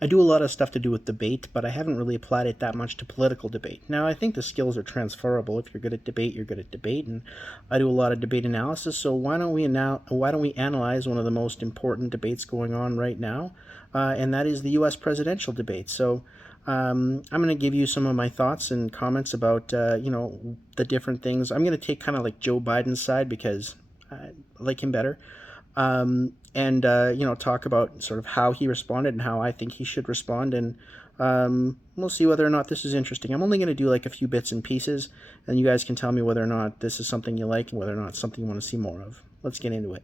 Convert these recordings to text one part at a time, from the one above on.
I do a lot of stuff to do with debate, but I haven't really applied it that much to political debate. Now, I think the skills are transferable. If you're good at debate, you're good at debate, and I do a lot of debate analysis. So why don't we analyze one of the most important debates going on right now, and that is the U.S. presidential debate. So. I'm going to give you some of my thoughts and comments about, the different things. I'm going to take kind of like Joe Biden's side because I like him better. And talk about sort of how he responded and how I think he should respond. And we'll see whether or not this is interesting. I'm only going to do like a few bits and pieces, and you guys can tell me whether or not this is something you like and whether or not it's something you want to see more of. Let's get into it.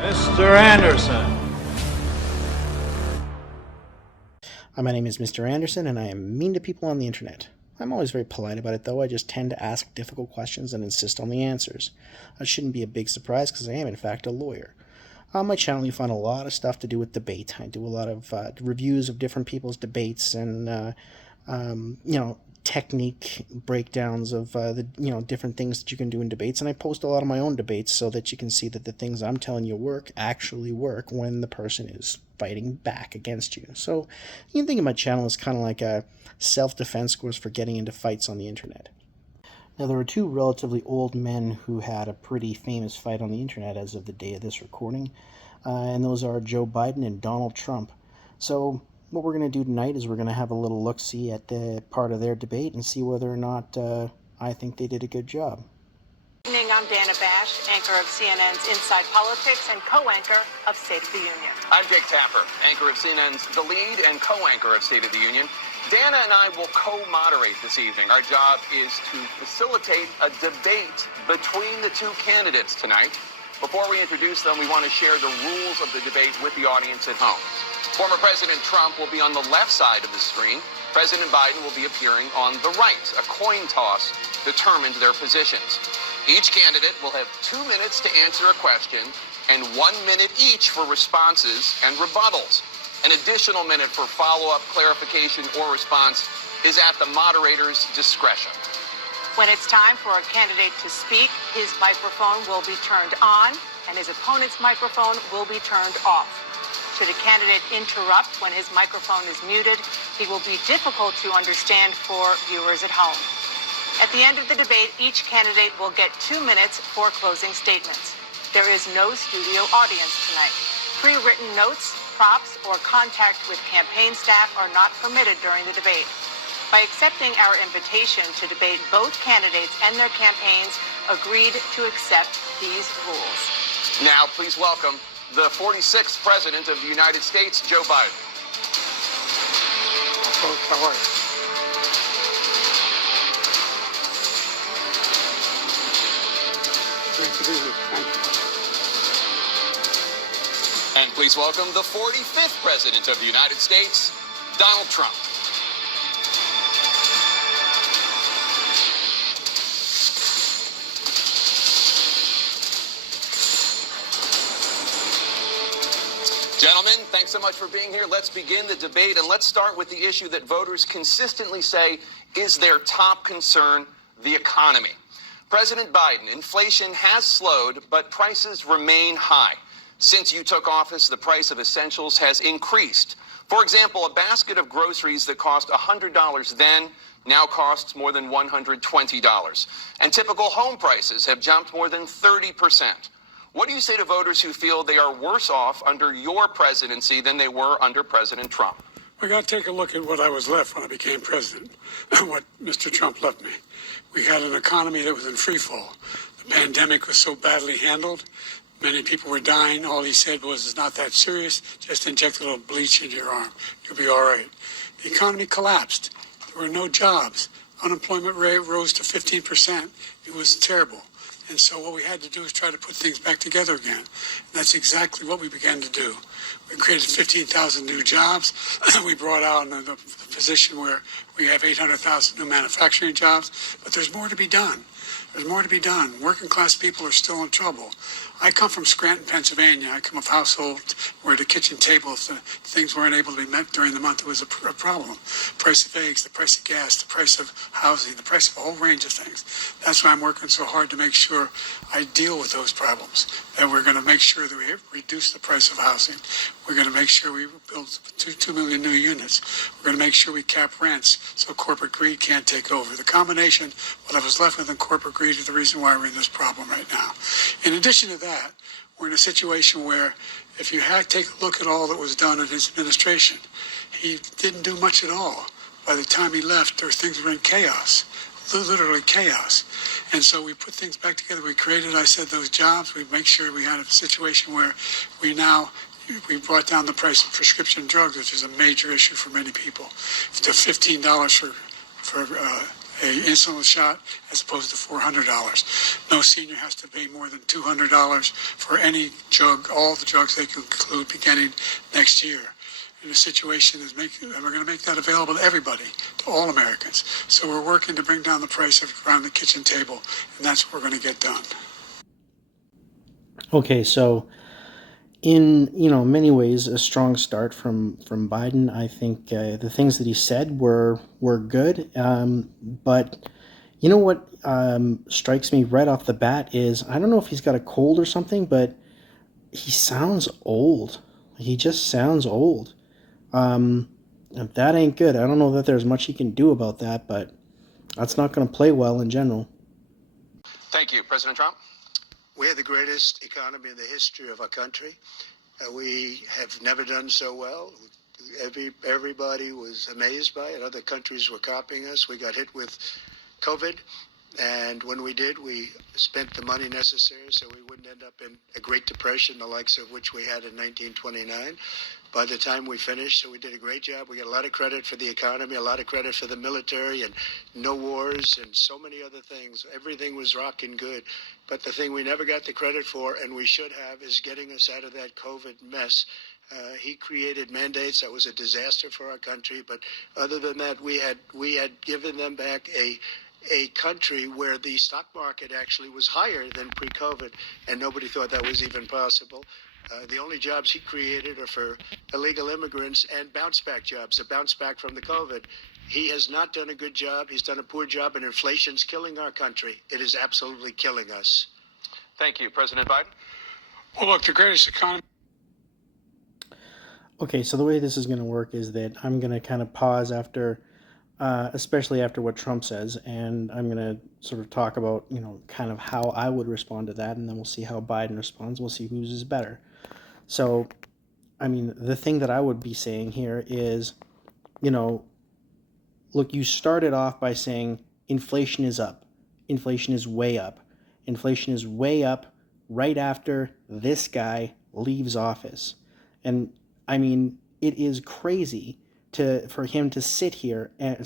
Mr. Anderson. Hi, my name is Mr. Anderson, and I am mean to people on the internet. I'm always very polite about it, though. I just tend to ask difficult questions and insist on the answers. That shouldn't be a big surprise because I am, in fact, a lawyer. On my channel, you find a lot of stuff to do with debate. I do a lot of reviews of different people's debates and, technique breakdowns of the different things that you can do in debates, and I post a lot of my own debates so that you can see that the things I'm telling you actually work when the person is fighting back against you. So you can think of my channel as kind of like a self-defense course for getting into fights on the internet. Now, there were two relatively old men who had a pretty famous fight on the internet as of the day of this recording, and those are Joe Biden and Donald Trump. So what we're going to do tonight is we're going to have a little look-see at the part of their debate and see whether or not I think they did a good job. Good evening, I'm Dana Bash, anchor of CNN's Inside Politics and co-anchor of State of the Union. I'm Jake Tapper, anchor of CNN's The Lead and co-anchor of State of the Union. Dana and I will co-moderate this evening. Our job is to facilitate a debate between the two candidates tonight. Before we introduce them, we want to share the rules of the debate with the audience at home. Former President Trump will be on the left side of the screen. President Biden will be appearing on the right. A coin toss determines their positions. Each candidate will have 2 minutes to answer a question and 1 minute each for responses and rebuttals. An additional minute for follow-up, clarification, or response is at the moderator's discretion. When it's time for a candidate to speak, his microphone will be turned on and his opponent's microphone will be turned off. Should a candidate interrupt when his microphone is muted, he will be difficult to understand for viewers at home. At the end of the debate, each candidate will get 2 minutes for closing statements. There is no studio audience tonight. Pre-written notes, props, or contact with campaign staff are not permitted during the debate. By accepting our invitation to debate, both candidates and their campaigns agreed to accept these rules. Now, please welcome the 46th President of the United States, Joe Biden. Folks, how are you? Great to be here. Thank you. And please welcome the 45th President of the United States, Donald Trump. Gentlemen, thanks so much for being here. Let's begin the debate, and let's start with the issue that voters consistently say is their top concern, the economy. President Biden, inflation has slowed, but prices remain high. Since you took office, the price of essentials has increased. For example, a basket of groceries that cost $100 then now costs more than $120. And typical home prices have jumped more than 30%. What do you say to voters who feel they are worse off under your presidency than they were under President Trump? We got to take a look at what I was left when I became president, what Mr. Trump left me. We had an economy that was in free fall. The pandemic was so badly handled. Many people were dying. All he said was, it's not that serious. Just inject a little bleach in your arm. You'll be all right. The economy collapsed. There were no jobs. Unemployment rate rose to 15%. It was terrible. And so what we had to do is try to put things back together again. And that's exactly what we began to do. We created 15,000 new jobs. We brought out the position where we have 800,000 new manufacturing jobs, but there's more to be done. There's more to be done. Working class people are still in trouble. I come from Scranton, Pennsylvania. I come of a household where the kitchen table, if the things weren't able to be met during the month, it was a problem. Price of eggs, the price of gas, the price of housing, the price of a whole range of things. That's why I'm working so hard to make sure I deal with those problems. And we're going to make sure that we reduce the price of housing. We're going to make sure we build 2 million new units. We're going to make sure we cap rents so corporate greed can't take over. The combination, what I was left with in corporate greed, is the reason why we're in this problem right now. In addition to that, we're in a situation where if you take a look at all that was done in his administration, he didn't do much at all. By the time he left, things were in chaos, literally chaos. And so we put things back together. We created, I said, those jobs. We make sure we had a situation where we brought down the price of prescription drugs, which is a major issue for many people, to $15 for a insulin shot as opposed to $400. No senior has to pay more than $200 for any drug, all the drugs they can include beginning next year. And the situation is and we're going to make that available to everybody, to all Americans. So we're working to bring down the price around the kitchen table, and that's what we're going to get done. Okay, so in many ways a strong start from Biden. I think the things that he said were good, but you know what strikes me right off the bat is, I don't know if he's got a cold or something, but he sounds old. He just sounds old. That ain't good. I don't know that there's much he can do about that, but that's not going to play well in general. Thank you. President Trump? We have the greatest economy in the history of our country. We have never done so well. Everybody was amazed by it. Other countries were copying us. We got hit with COVID, and when we did, we spent the money necessary so we wouldn't end up in a Great Depression, the likes of which we had in 1929. By the time we finished, so we did a great job. We got a lot of credit for the economy, a lot of credit for the military, and no wars, and so many other things. Everything was rocking good. But the thing we never got the credit for, and we should have, is getting us out of that COVID mess. He created mandates that was a disaster for our country. But other than that, we had given them back a country where the stock market actually was higher than pre-COVID, and nobody thought that was even possible. The only jobs he created are for illegal immigrants and bounce-back jobs, a bounce-back from the COVID. He has not done a good job. He's done a poor job, and inflation's killing our country. It is absolutely killing us. Thank you. President Biden? Well, look, the greatest economy. Okay, so the way this is going to work is that I'm going to kind of pause after, especially after what Trump says, and I'm going to sort of talk about, kind of how I would respond to that, and then we'll see how Biden responds. We'll see whose is better. So, I mean, the thing that I would be saying here is, look, you started off by saying inflation is up. Inflation is way up. Inflation is way up right after this guy leaves office. And, I mean, it is crazy for him to stand here and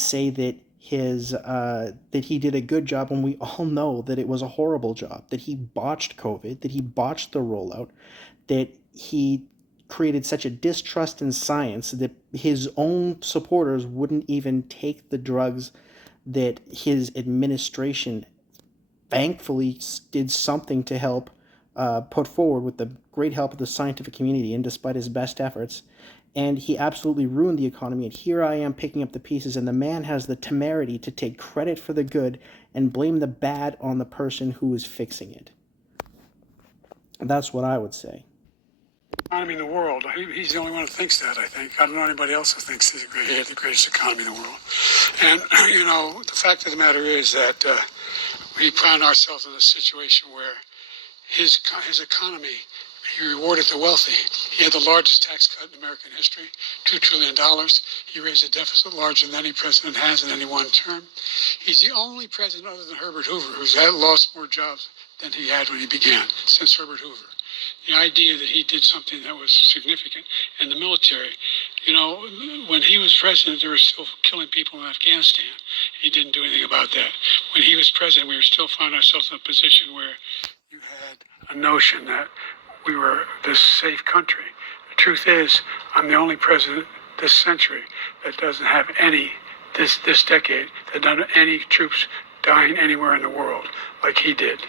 say that that he did a good job when we all know that it was a horrible job, that he botched COVID, that he botched the rollout, that he created such a distrust in science that his own supporters wouldn't even take the drugs that his administration thankfully did something to help put forward with the great help of the scientific community, and despite his best efforts. And he absolutely ruined the economy, and here I am picking up the pieces, and the man has the temerity to take credit for the good and blame the bad on the person who is fixing it. That's what I would say. Economy in the world. He's the only one who thinks that, I think. I don't know anybody else who thinks he had the greatest economy in the world. And, the fact of the matter is that we found ourselves in a situation where his economy, he rewarded the wealthy. He had the largest tax cut in American history, $2 trillion. He raised a deficit larger than any president has in any one term. He's the only president other than Herbert Hoover who's lost more jobs than he had when he began, since Herbert Hoover. The idea that he did something that was significant in the military, when he was president, they were still killing people in Afghanistan. He didn't do anything about that. When he was president, we were still finding ourselves in a position where you had a notion that we were this safe country. The truth is, I'm the only president this century that doesn't have any, this decade, that doesn't have any troops dying anywhere in the world like he did.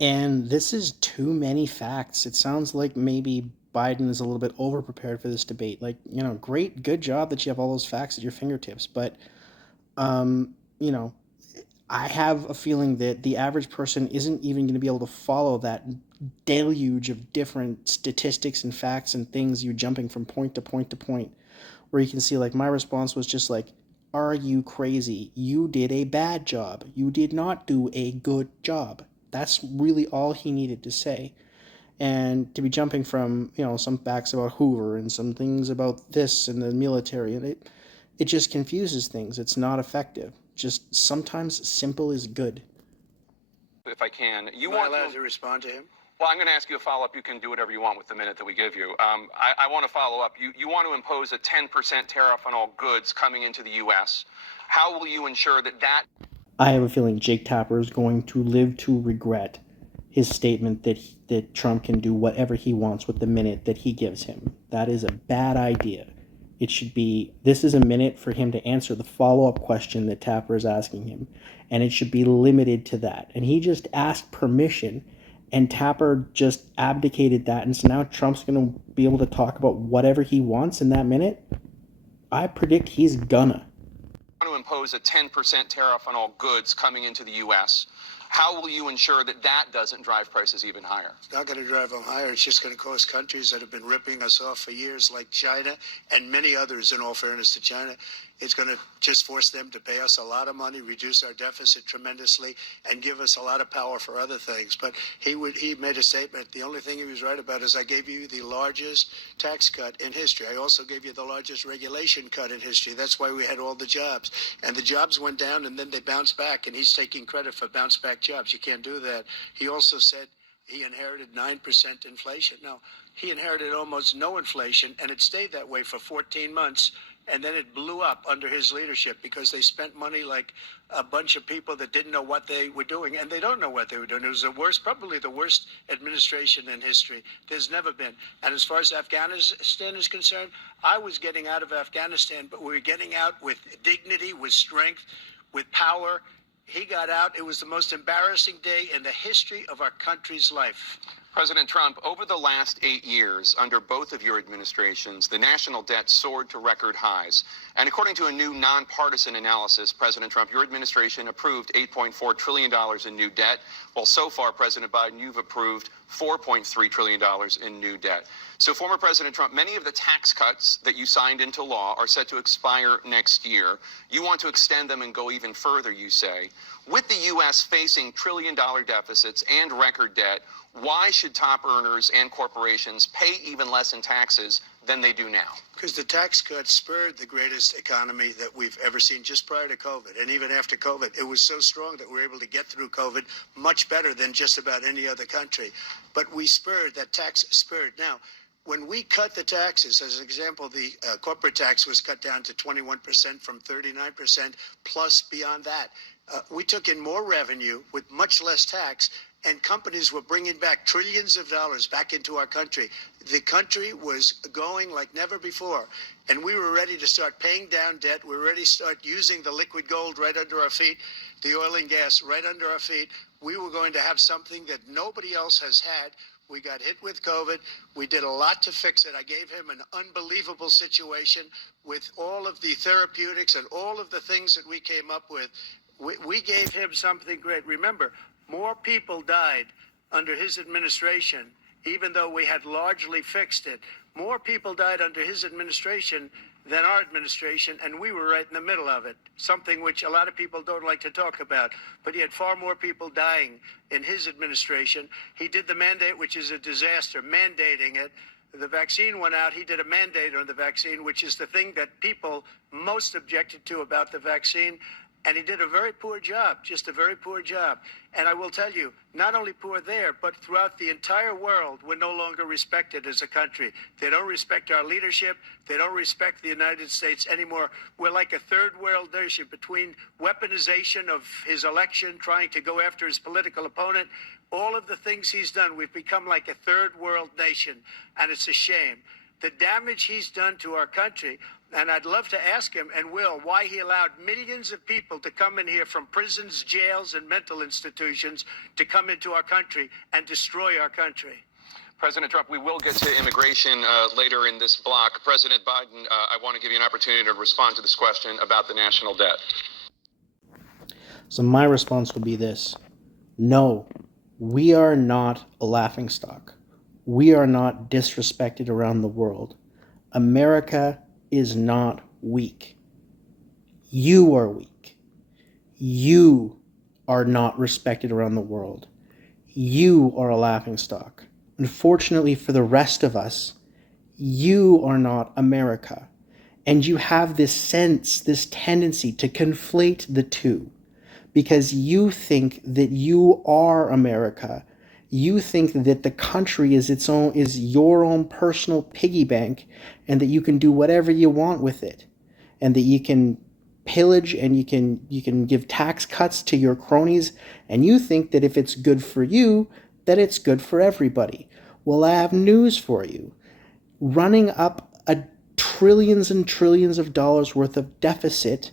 And this is too many facts. It sounds like maybe Biden is a little bit overprepared for this debate. Like, great, good job that you have all those facts at your fingertips. But, you know, I have a feeling that the average person isn't even going to be able to follow that deluge of different statistics and facts and things, you jumping from point to point to point, where you can see, like, my response was just like, are you crazy? You did a bad job. You did not do a good job. That's really all he needed to say. And to be jumping from, some facts about Hoover and some things about this and the military, and it just confuses things. It's not effective. Just sometimes simple is good. If I can, Am I allowed to respond to him? Well, I'm going to ask you a follow-up. You can do whatever you want with the minute that we give you. I want to follow up. You want to impose a 10% tariff on all goods coming into the U.S. How will you ensure that I have a feeling Jake Tapper is going to live to regret his statement that Trump can do whatever he wants with the minute that he gives him. That is a bad idea. It should be, this is a minute for him to answer the follow-up question that Tapper is asking him, and it should be limited to that. And he just asked permission, and Tapper just abdicated that, and so now Trump's going to be able to talk about whatever he wants in that minute? I predict he's gonna. to impose a 10% tariff on all goods coming into the U.S., how will you ensure that doesn't drive prices even higher? It's not going to drive them higher. It's just going to cause countries that have been ripping us off for years, like China and many others, in all fairness to China, it's going to just force them to pay us a lot of money, reduce our deficit tremendously, and give us a lot of power for other things. But he made a statement. The only thing he was right about is I gave you the largest tax cut in history. I also gave you the largest regulation cut in history. That's why we had all the jobs. And the jobs went down, and then they bounced back, and he's taking credit for bounce back jobs. You can't do that. He also said he inherited 9% inflation. No, he inherited almost no inflation, and it stayed that way for 14 months. And then it blew up under his leadership because they spent money like a bunch of people that didn't know what they were doing, and they don't know what they were doing. It was the worst, probably the worst administration in history. There's never been. And as far as Afghanistan is concerned, I was getting out of Afghanistan, but we were getting out with dignity, with strength, with power. He got out. It was the most embarrassing day in the history of our country's life. President Trump, over the last 8 years, under both of your administrations, the national debt soared to record highs. And according to a new nonpartisan analysis, President Trump, your administration approved $8.4 trillion in new debt, while so far, President Biden, you've approved $4.3 trillion in new debt. So, former President Trump, many of the tax cuts that you signed into law are set to expire next year. You want to extend them and go even further, you say. With the U.S. facing trillion-dollar deficits and record debt, why should top earners and corporations pay even less in taxes than they do now? Because the tax cuts spurred the greatest economy that we've ever seen just prior to COVID. And even after COVID, it was so strong that we were able to get through COVID much better than just about any other country. But we spurred, that tax spurred. Now, when we cut the taxes, as an example, the corporate tax was cut down to 21% from 39%, plus beyond that. We took in more revenue with much less tax, and companies were bringing back trillions of dollars back into our country. The country was going like never before, and we were ready to start paying down debt. We were ready to start using the liquid gold right under our feet, the oil and gas right under our feet. We were going to have something that nobody else has had. We got hit with COVID. We did a lot to fix it. I gave him an unbelievable situation with all of the therapeutics and all of the things that we came up with. We gave him something great. Remember, more people died under his administration, even though we had largely fixed it. More people died under his administration than our administration, and we were right in the middle of it, something which a lot of people don't like to talk about. But he had far more people dying in his administration. He did the mandate, which is a disaster, mandating it. The vaccine went out. He did a mandate on the vaccine, which is the thing that people most objected to about the vaccine. And he did a very poor job, just a very poor job. And I will tell you, not only poor there, but throughout the entire world, we're no longer respected as a country. They don't respect our leadership. They don't respect the United States anymore. We're like a third world nation between weaponization of his election, trying to go after his political opponent. all of the things he's done. We've become like a third world nation, and it's a shame. The damage he's done to our country, and I'd love to ask him, and will, why he allowed millions of people to come in here from prisons, jails, and mental institutions to come into our country and destroy our country. President Trump, we will get to immigration later in this block. President Biden, I want to give you an opportunity to respond to this question about the national debt. So my response will be this. No, we are not a laughingstock. We are not disrespected around the world. America is not weak. You are weak. You are not respected around the world. You are a laughingstock. Unfortunately for the rest of us, you are not America. And you have this sense, this tendency to conflate the two because you think that you are America. You think that the country is your own personal piggy bank and that you can do whatever you want with it and that you can pillage and you can give tax cuts to your cronies, and you think that if it's good for you, that it's good for everybody. Well, I have news for you. Running up trillions and trillions of dollars worth of deficit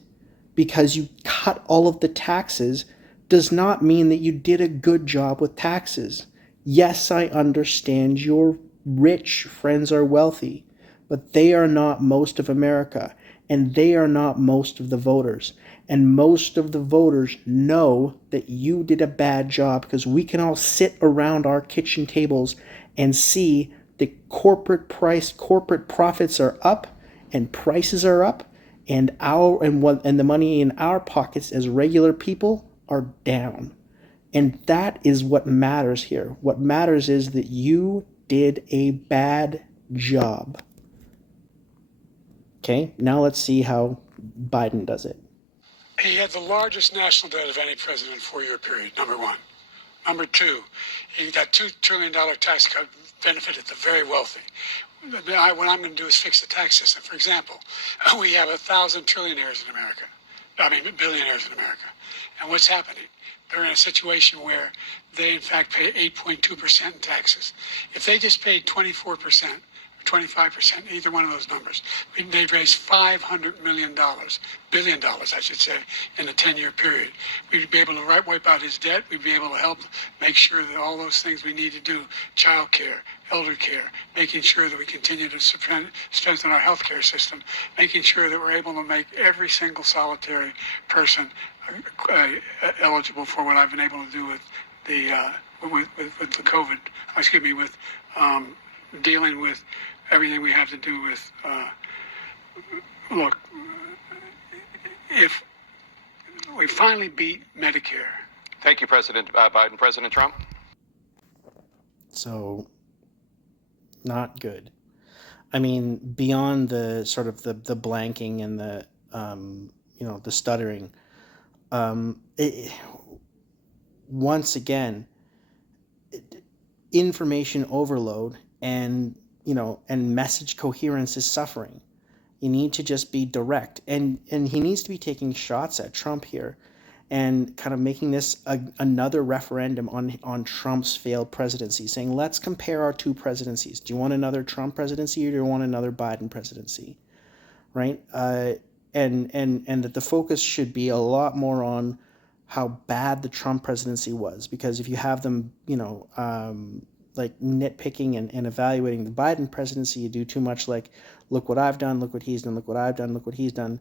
because you cut all of the taxes does not mean that you did a good job with taxes. Yes, I understand your rich friends are wealthy, but they are not most of America, and they are not most of the voters. And most of the voters know that you did a bad job because we can all sit around our kitchen tables and see that corporate profits are up and prices are up, and the money in our pockets as regular people are down. And that is what matters here. What matters is that you did a bad job. Okay, now let's see how Biden does it. He had the largest national debt of any president in a 4-year period, number one. Number two, he got $2 trillion tax cut benefited the very wealthy. What I'm going to do is fix the tax system. For example, we have 1,000 trillionaires in America. Billionaires in America. And what's happening? They're in a situation where they, in fact, pay 8.2% in taxes. If they just paid 24%, 25%, either one of those numbers, they've raised $500 billion, I should say, in a 10-year period. We'd be able to wipe out his debt. We'd be able to help make sure that all those things we need to do, child care, elder care, making sure that we continue to strengthen our healthcare system, making sure that we're able to make every single solitary person eligible for what I've been able to do with the COVID, with dealing with everything we have to do with, look, if we finally beat Medicare. Thank you, President Biden. President Trump? So, not good. I mean, beyond the sort of the blanking and the, the stuttering, once again, information overload and message coherence is suffering. You need to just be direct, and he needs to be taking shots at Trump here and kind of making this another referendum on Trump's failed presidency, saying, let's compare our two presidencies. Do you want another Trump presidency or do you want another Biden presidency? Right? And that the focus should be a lot more on how bad the Trump presidency was, because if you have them, like nitpicking and evaluating the Biden presidency, you do too much like, look what I've done, look what he's done, look what I've done, look what he's done.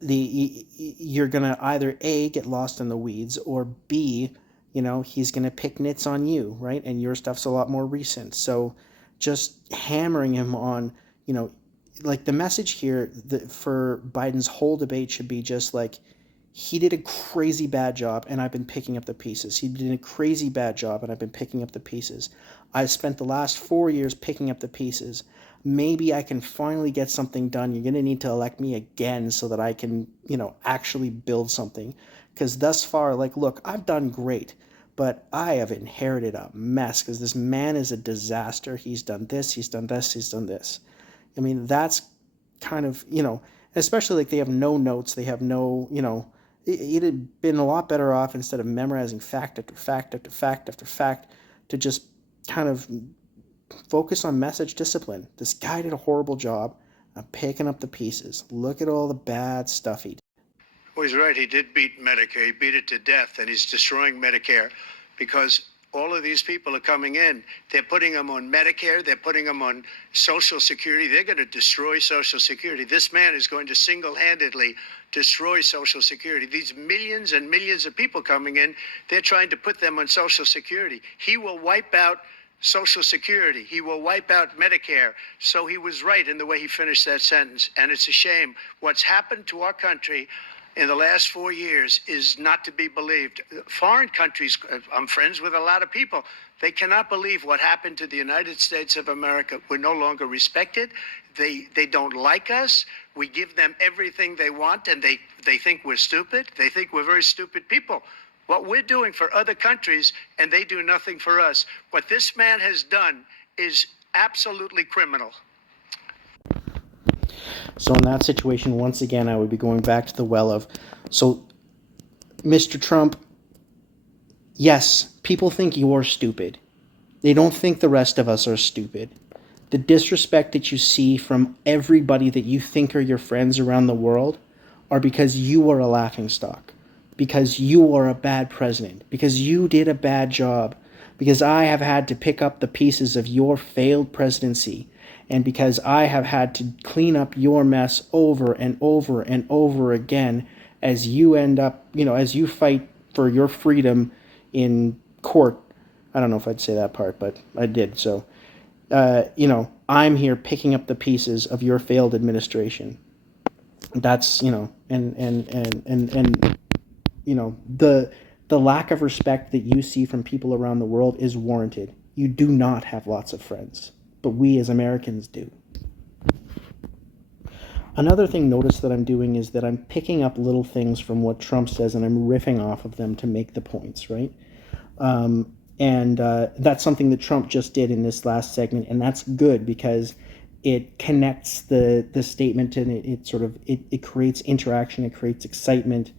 You're going to either A, get lost in the weeds, or B, he's going to pick nits on you, right? And your stuff's a lot more recent. So just hammering him on, like the message here for Biden's whole debate should be just like, he did a crazy bad job and I've been picking up the pieces. He did a crazy bad job and I've been picking up the pieces. I've spent the last 4 years picking up the pieces. Maybe I can finally get something done. You're going to need to elect me again so that I can, actually build something. Because thus far, like, look, I've done great, but I have inherited a mess because this man is a disaster. He's done this, he's done this, he's done this. I mean, that's kind of, especially like they have no notes. They have no, He'd have been a lot better off, instead of memorizing fact after fact after fact after fact, to just kind of focus on message discipline. This guy did a horrible job. I'm picking up the pieces. Look at all the bad stuff he did. Well, he's right. He did beat Medicare. He beat it to death, and he's destroying Medicare because all of these people are coming in. They're putting them on Medicare. They're putting them on Social Security. They're going to destroy Social Security. This man is going to single-handedly destroy Social Security. These millions and millions of people coming in, they're trying to put them on Social Security. He will wipe out Social Security. He will wipe out Medicare. So he was right in the way he finished that sentence. And it's a shame. What's happened to our country in the last 4 years is not to be believed. Foreign countries, I'm friends with a lot of people, they cannot believe what happened to the United States of America. We're no longer respected. They don't like us. We give them everything they want, and they think we're stupid. They think we're very stupid people. What we're doing for other countries, and they do nothing for us. What this man has done is absolutely criminal. So in that situation, once again, I would be going back to the well of, so Mr. Trump, yes, people think you're stupid. They don't think the rest of us are stupid. The disrespect that you see from everybody that you think are your friends around the world are because you are a laughingstock, because you are a bad president, because you did a bad job, because I have had to pick up the pieces of your failed presidency, and because I have had to clean up your mess over and over and over again as you end up, as you fight for your freedom in court. I don't know if I'd say that part, but I did. So, I'm here picking up the pieces of your failed administration. That's, the lack of respect that you see from people around the world is warranted. You do not have lots of friends, but we as Americans do. Another thing, notice that I'm doing is that I'm picking up little things from what Trump says and I'm riffing off of them to make the points, right? And that's something that Trump just did in this last segment, and that's good because it connects the statement, and it creates interaction, it creates excitement.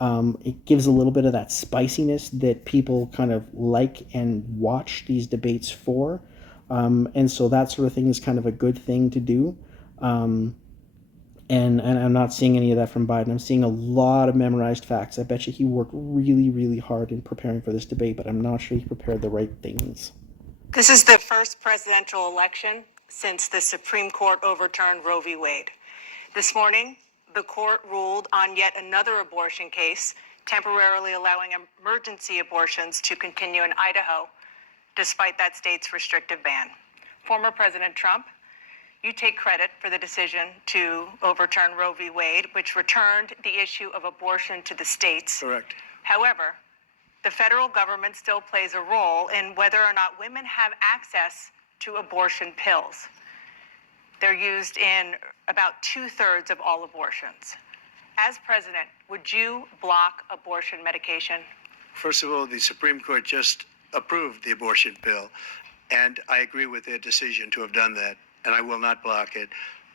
It gives a little bit of that spiciness that people kind of like and watch these debates for. And so that sort of thing is kind of a good thing to do. And I'm not seeing any of that from Biden. I'm seeing a lot of memorized facts. I bet you he worked really, really hard in preparing for this debate, but I'm not sure he prepared the right things. This is the first presidential election since the Supreme Court overturned Roe v. Wade. This morning, the court ruled on yet another abortion case, temporarily allowing emergency abortions to continue in Idaho, despite that state's restrictive ban. Former President Trump, you take credit for the decision to overturn Roe v. Wade, which returned the issue of abortion to the states. Correct. However, the federal government still plays a role in whether or not women have access to abortion pills. They're used in about 2/3 of all abortions. As president, would you block abortion medication? First of all, the Supreme Court just approved the abortion bill, and I agree with their decision to have done that, and I will not block it.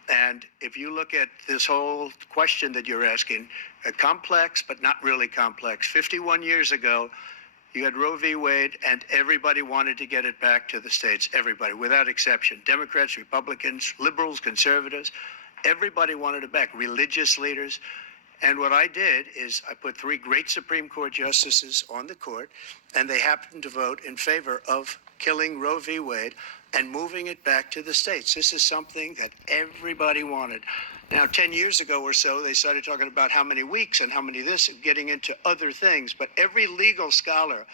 And if you look at this whole question that you're asking, complex but not really complex. 51 years ago, you had Roe v. Wade, and everybody wanted to get it back to the states. Everybody, without exception. Democrats, Republicans, liberals, conservatives, everybody wanted it back. Religious leaders. And what I did is I put 3 great Supreme Court justices on the court, and they happened to vote in favor of killing Roe v. Wade and moving it back to the states. This is something that everybody wanted. Now, 10 years ago or so, they started talking about how many weeks and how many this, and getting into other things. But every legal scholar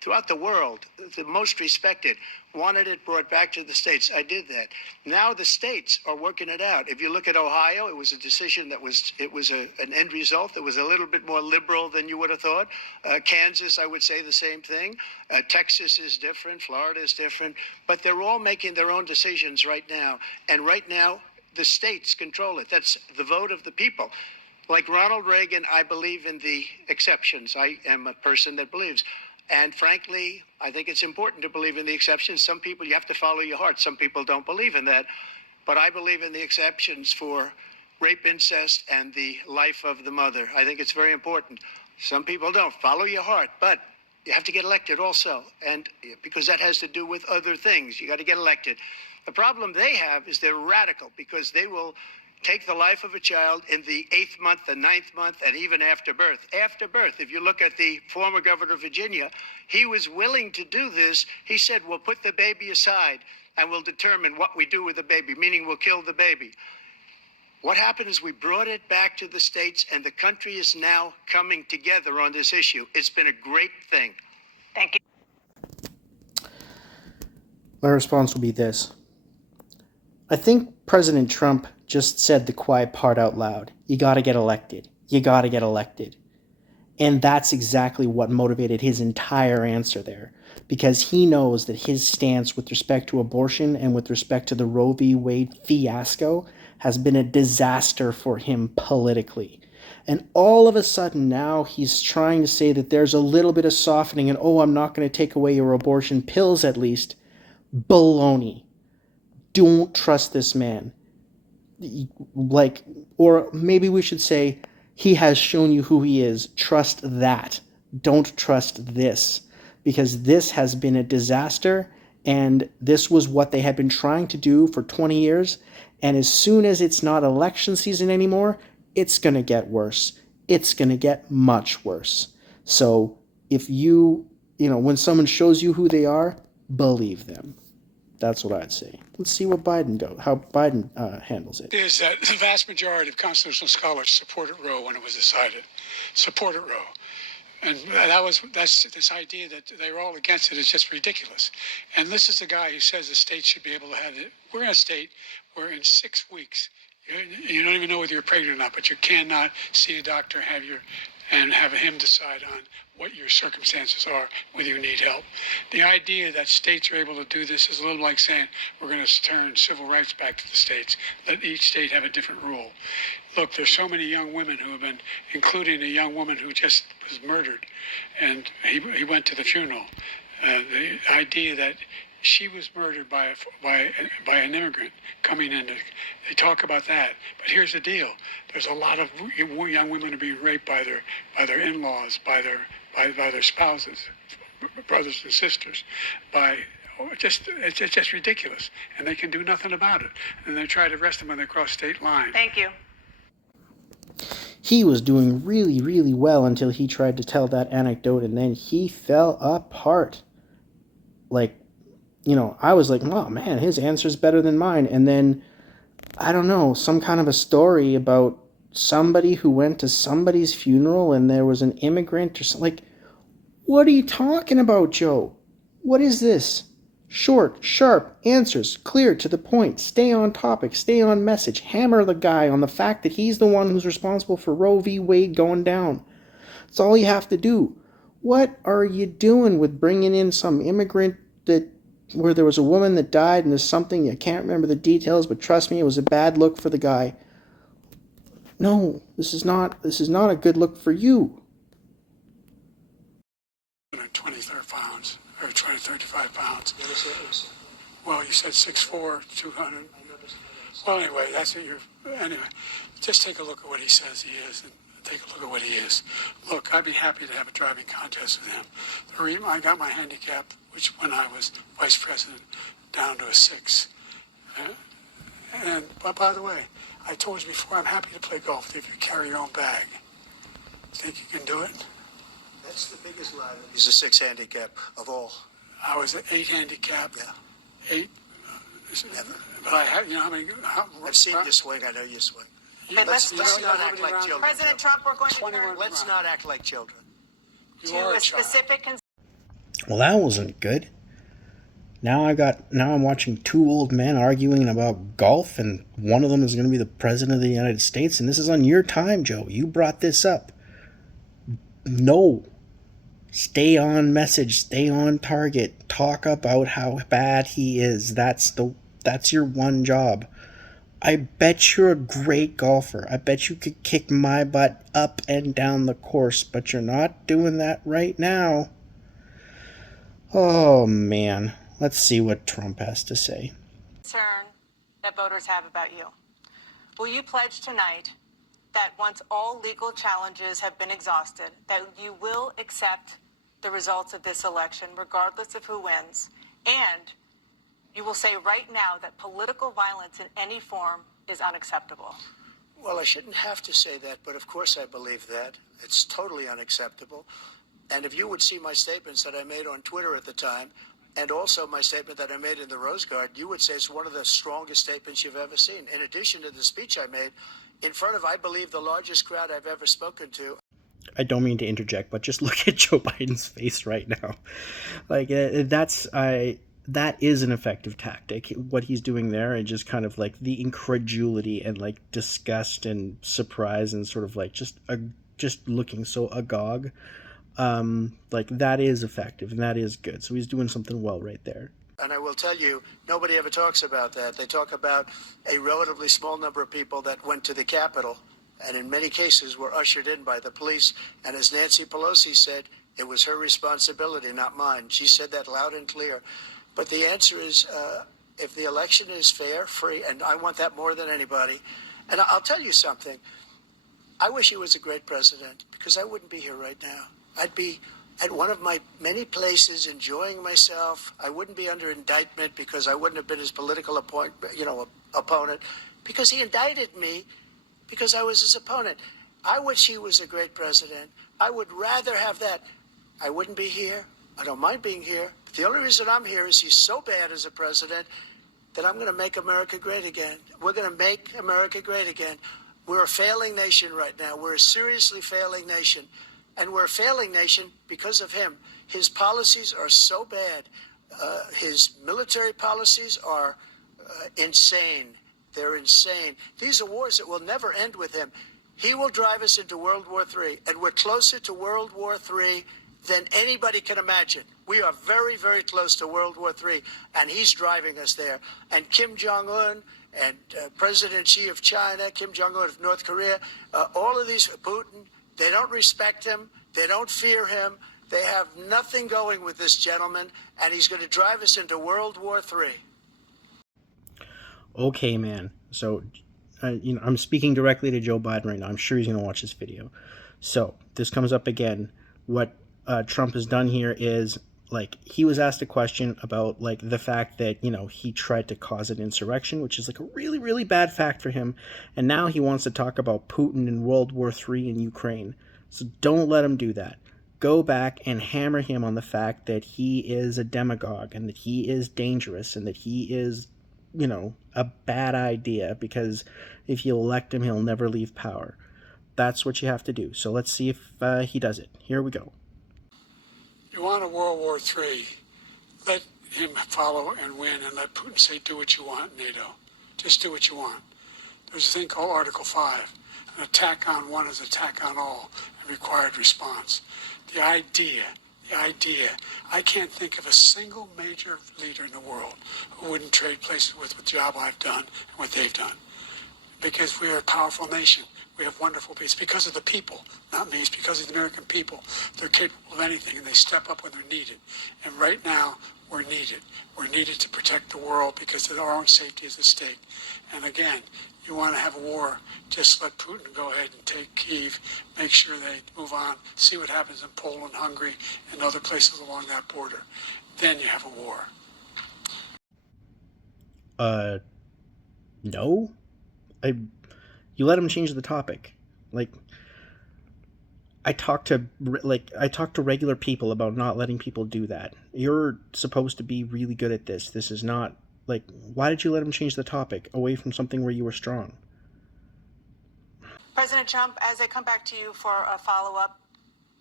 throughout the world, the most respected, wanted it brought back to the states. I did that. Now the states are working it out. If you look at Ohio, it was a decision that was an end result that was a little bit more liberal than you would have thought. Kansas, I would say the same thing. Texas is different. Florida is different. But they're all making their own decisions right now. And right now, the states control it. That's the vote of the people. Like Ronald Reagan, I believe in the exceptions. I am a person that believes. And frankly, I think it's important to believe in the exceptions. Some people, you have to follow your heart. Some people don't believe in that. But I believe in the exceptions for rape, incest, and the life of the mother. I think it's very important. Some people don't. Follow your heart, but you have to get elected also, and because that has to do with other things. You got to get elected. The problem they have is they're radical because they will take the life of a child in the 8th month, the 9th month, and even after birth. After birth, if you look at the former governor of Virginia, he was willing to do this. He said, we'll put the baby aside and we'll determine what we do with the baby, meaning we'll kill the baby. What happened is we brought it back to the states, and the country is now coming together on this issue. It's been a great thing. Thank you. My response will be this. I think President Trump just said the quiet part out loud. You gotta get elected. You gotta get elected. And that's exactly what motivated his entire answer there. Because he knows that his stance with respect to abortion and with respect to the Roe v. Wade fiasco has been a disaster for him politically. And all of a sudden now he's trying to say that there's a little bit of softening and, oh, I'm not going to take away your abortion pills at least. Baloney. Don't trust this man. Like, or maybe we should say, he has shown you who he is. Trust that. Don't trust this. Because this has been a disaster, and this was what they had been trying to do for 20 years. And as soon as it's not election season anymore, it's going to get worse. It's going to get much worse. So if when someone shows you who they are, believe them. That's what I'd say. Let's see what how Biden handles it. Is that the vast majority of constitutional scholars supported Roe when it was decided. Supported Roe. And that's this idea that they're all against it is just ridiculous. And this is the guy who says the state should be able to have it. We're in a state where in 6 weeks, you don't even know whether you're pregnant or not, but you cannot see a doctor and have him decide on what your circumstances are, whether you need help. The idea that states are able to do this is a little like saying we're going to turn civil rights back to the states, let each state have a different rule. Look, there's so many young women who have been, including a young woman who just was murdered, and he went to the funeral. The idea that she was murdered by an immigrant coming in. They talk about that, but here's the deal: there's a lot of young women who are being raped by their in-laws, by their spouses, brothers and sisters, it's just ridiculous, and they can do nothing about it. And they try to arrest them when they cross state lines. Thank you. He was doing really, really well until he tried to tell that anecdote, and then he fell apart. I was like, oh man, his answer's better than mine. And then, I don't know, some kind of a story about somebody who went to somebody's funeral and there was an immigrant or something. Like, what are you talking about, Joe? What is this? Short, sharp answers, clear to the point, stay on topic, stay on message, hammer the guy on the fact that he's the one who's responsible for Roe v. Wade going down. That's all you have to do. What are you doing with bringing in some immigrant where there was a woman that died and there's something, I can't remember the details, but trust me, it was a bad look for the guy. No, this is not a good look for you. 123 pounds, or 35 pounds. Well, you said 6'4", 200. Well, anyway, anyway, just take a look at what he says he is, and take a look at what he is. Look, I'd be happy to have a driving contest with him. I got my handicap, which when I was vice president, down to a 6. But by the way, I told you before, I'm happy to play golf if you carry your own bag. Think you can do it? That's the biggest lie. He's a 6 handicap of all. I was an 8 handicap. Yeah. 8. Never. But I had, I've seen you swing. I know you swing. But let's not act like children. President Trump, we're going to 21 Let's not act like children. You to are a a child. specific. Well, that wasn't good. Now I'm watching 2 old men arguing about golf, and one of them is going to be the president of the United States, and this is on your time, Joe. You brought this up. No. Stay on message, stay on target, talk about how bad he is. That's your one job. I bet you're a great golfer. I bet you could kick my butt up and down the course, but you're not doing that right now. Oh man, let's see what Trump has to say. Concern that voters have about you. Will you pledge tonight that once all legal challenges have been exhausted, that you will accept the results of this election, regardless of who wins, and you will say right now that political violence in any form is unacceptable? Well, I shouldn't have to say that, but of course I believe that. It's totally unacceptable. And if you would see my statements that I made on Twitter at the time, and also my statement that I made in the Rose Garden, you would say it's one of the strongest statements you've ever seen. In addition to the speech I made in front of, I believe, the largest crowd I've ever spoken to. I don't mean to interject, but just look at Joe Biden's face right now. Like that is an effective tactic. What he's doing there, and just kind of like the incredulity and like disgust and surprise and sort of like just looking so agog. Like that is effective and that is good. So he's doing something well right there. And I will tell you, nobody ever talks about that. They talk about a relatively small number of people that went to the Capitol, and in many cases were ushered in by the police. And as Nancy Pelosi said, it was her responsibility, not mine. She said that loud and clear. But the answer is, if the election is fair, free, and I want that more than anybody. And I'll tell you something. I wish he was a great president, because I wouldn't be here right now. I'd be at one of my many places enjoying myself. I wouldn't be under indictment because I wouldn't have been his political opponent, because he indicted me because I was his opponent. I wish he was a great president. I would rather have that. I wouldn't be here. I don't mind being here. But the only reason I'm here is he's so bad as a president that I'm going to make America great again. We're going to make America great again. We're a failing nation right now. We're a seriously failing nation. And we're a failing nation because of him. His policies are so bad. His military policies are insane. They're insane. These are wars that will never end with him. He will drive us into World War III, and we're closer to World War III than anybody can imagine. We are very, very close to World War III, and he's driving us there. And Kim Jong-un and President Xi of China, Kim Jong-un of North Korea, all of these, Putin, they don't respect him. They don't fear him. They have nothing going with this gentleman, and he's going to drive us into World War III. Okay, man. So, I'm speaking directly to Joe Biden right now. I'm sure he's going to watch this video. So, this comes up again. What Trump has done here is, like, he was asked a question about, like, the fact that, he tried to cause an insurrection, which is, like, a really, really bad fact for him. And now he wants to talk about Putin and World War III in Ukraine. So don't let him do that. Go back and hammer him on the fact that he is a demagogue and that he is dangerous and that he is, a bad idea, because if you elect him, he'll never leave power. That's what you have to do. So let's see if he does it. Here we go. You want a World War III, let him follow and win, and let Putin say, do what you want, NATO. Just do what you want. There's a thing called Article 5. An attack on one is an attack on all, a required response. The idea, I can't think of a single major leader in the world who wouldn't trade places with the job I've done and what they've done. Because we're a powerful nation. We have wonderful people. It's because of the people, not me. It's because of the American people. They're capable of anything, and they step up when they're needed. And right now, we're needed. We're needed to protect the world because our own safety is at stake. And again, you want to have a war, just let Putin go ahead and take Kyiv, make sure they move on, see what happens in Poland, Hungary, and other places along that border. Then you have a war. No. You let him change the topic. Like, I talk to regular people about not letting people do that. You're supposed to be really good at this. This is not, like, why did you let him change the topic away from something where you were strong? President Trump, as I come back to you for a follow-up,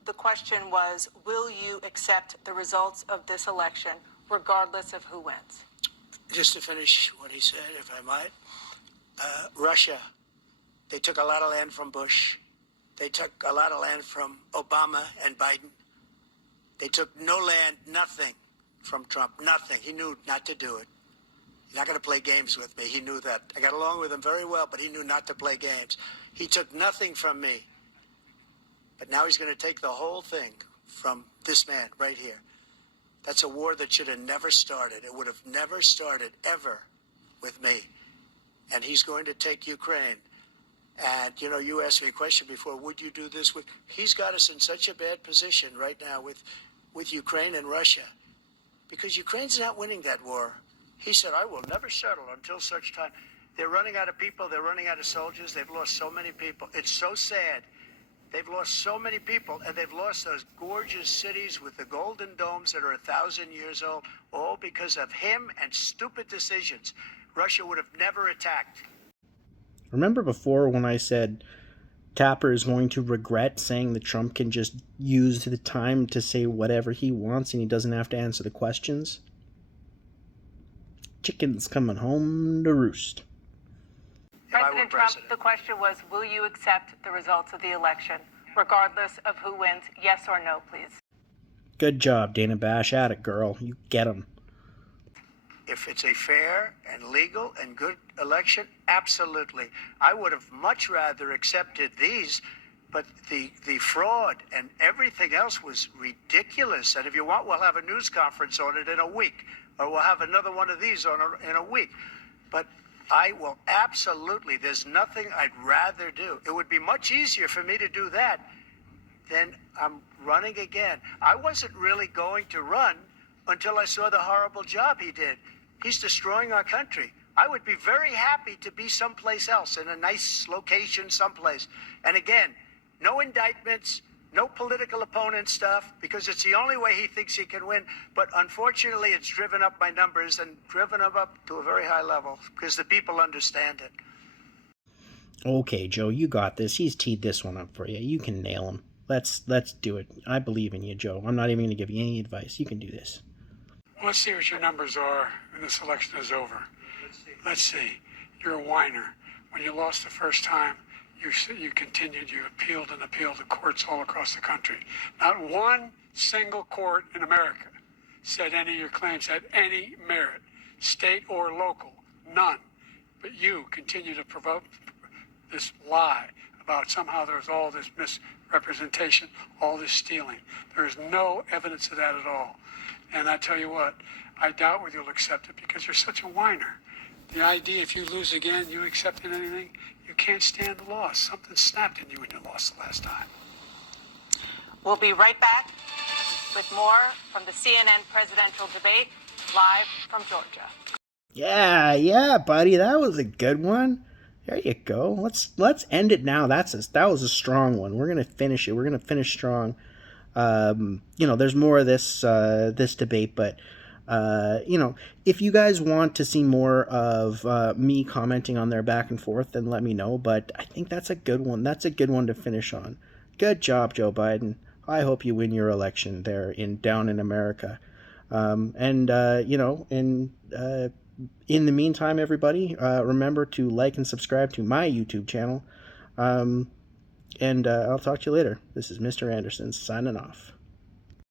the question was, will you accept the results of this election, regardless of who wins? Just to finish what he said, if I might, Russia, they took a lot of land from Bush. They took a lot of land from Obama and Biden. They took no land, nothing from Trump, nothing. He knew not to do it. He's not going to play games with me. He knew that. I got along with him very well, but he knew not to play games. He took nothing from me. But now he's going to take the whole thing from this man right here. That's a war that should have never started. It would have never started ever with me. and he's going to take Ukraine. And, you know, you asked me a question before, would you do this? He's got us in such a bad position right now with Ukraine and Russia, because Ukraine's not winning that war. He said, I will never settle until such time. They're running out of people. They're running out of soldiers. They've lost so many people. It's so sad. They've lost so many people, and they've lost those gorgeous cities with the golden domes that are 1,000 years old, all because of him and stupid decisions. Russia would have never attacked. Remember before when I said Tapper is going to regret saying that Trump can just use the time to say whatever he wants and he doesn't have to answer the questions? Chicken's coming home to roost. President Trump, the question was, will you accept the results of the election, regardless of who wins? Yes or no, please. Good job, Dana Bash. At it, girl. You get him. If it's a fair and legal and good election, absolutely. I would have much rather accepted these, but the fraud and everything else was ridiculous. And if you want, we'll have a news conference on it in a week, or we'll have another one of these in a week. But I will absolutely, there's nothing I'd rather do. It would be much easier for me to do that than I'm running again. I wasn't really going to run until I saw the horrible job he did. He's destroying our country. I would be very happy to be someplace else, in a nice location someplace. And again, no indictments, no political opponent stuff, because it's the only way he thinks he can win. But unfortunately, it's driven up my numbers and driven them up to a very high level because the people understand it. Okay, Joe, you got this. He's teed this one up for you. You can nail him. Let's do it. I believe in you, Joe. I'm not even going to give you any advice. You can do this. Let's see what your numbers are when this election is over. Let's see. You're a whiner. When you lost the first time, you continued, you appealed and appealed to courts all across the country. Not one single court in America said any of your claims had any merit, state or local, none. But you continue to provoke this lie about somehow there's all this misrepresentation, all this stealing. There is no evidence of that at all. And I tell you what, I doubt whether you'll accept it because you're such a whiner. The idea, if you lose again, you accepting anything, you can't stand the loss. Something snapped in you when you lost the last time. We'll be right back with more from the CNN presidential debate, live from Georgia. Yeah, buddy, that was a good one. There you go. Let's end it now. That was a strong one. We're gonna finish it. We're gonna finish strong. There's more of this debate, but if you guys want to see more of me commenting on their back and forth, then let me know. But I think that's a good one. That's a good one to finish on. Good job, Joe Biden. I hope you win your election there down in America. In the meantime, everybody, remember to like and subscribe to my YouTube channel. And I'll talk to you later. This is Mr. Anderson signing off.